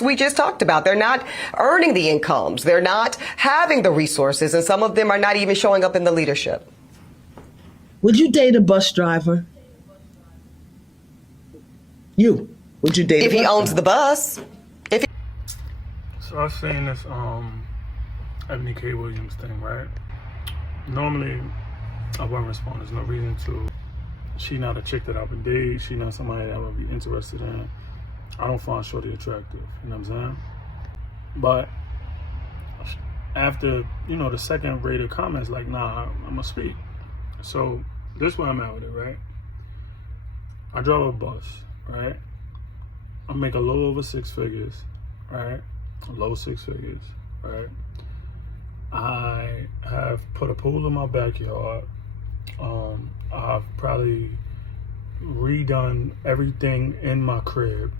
we just talked about. They're not earning the incomes. They're not having the resources. And some of them are not even showing up in the leadership. Would you date a bus driver? Would you date if a bus he owns driver? the bus? So I've seen this Ebony K. Williams thing, right? Normally, I wouldn't respond. There's no reason to. She not a chick that I would date. She not somebody that I would be interested in. I don't find Shorty attractive. You know what I'm saying? But after, the second rated comments, like, nah, I'm gonna speak. So this is where I'm at with it, right? I drive a bus, right? I make a little over 6 figures, right? Low 6 figures, right? I have put a pool in my backyard. I've probably redone everything in my crib,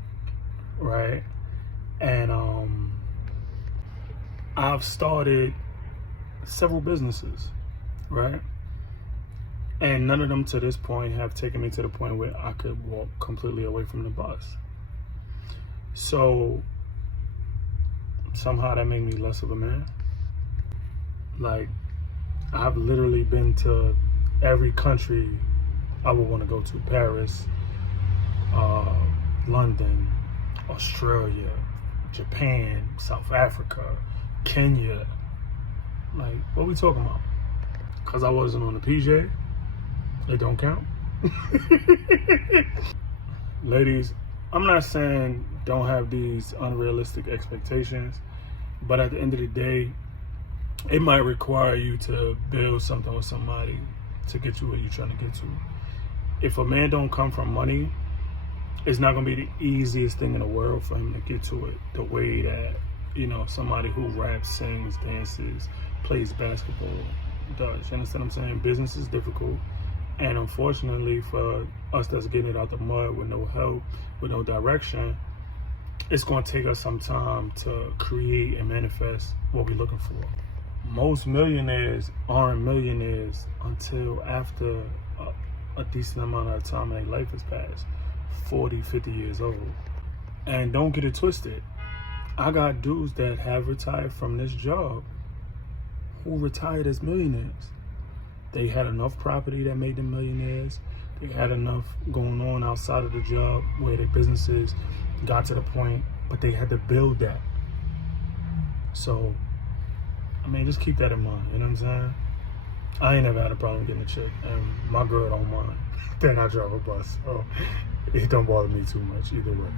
right? And I've started several businesses, right? And none of them to this point have taken me to the point where I could walk completely away from the bus. So somehow that made me less of a man. Like, I've literally been to every country I would want to go to. Paris, London, Australia, Japan, South Africa, Kenya. Like, what are we talking about? Because I wasn't on the PJ, it don't count. Ladies, I'm not saying don't have these unrealistic expectations, but at the end of the day, it might require you to build something with somebody to get you where you're trying to get to. If a man don't come from money, it's not gonna be the easiest thing in the world for him to get to it the way that, somebody who raps, sings, dances, plays basketball does. You understand what I'm saying? Business is difficult. And unfortunately for us that's getting it out the mud with no help, with no direction, it's gonna take us some time to create and manifest what we're looking for. Most millionaires aren't millionaires until after a decent amount of time in their life has passed, 40, 50 years old. And don't get it twisted. I got dudes that have retired from this job who retired as millionaires. They had enough property that made them millionaires. They had enough going on outside of the job where their businesses got to the point, but they had to build that. So, just keep that in mind, you know what I'm saying? I ain't never had a problem getting a chick, and my girl don't mind. Then I drive a bus, so it don't bother me too much either way.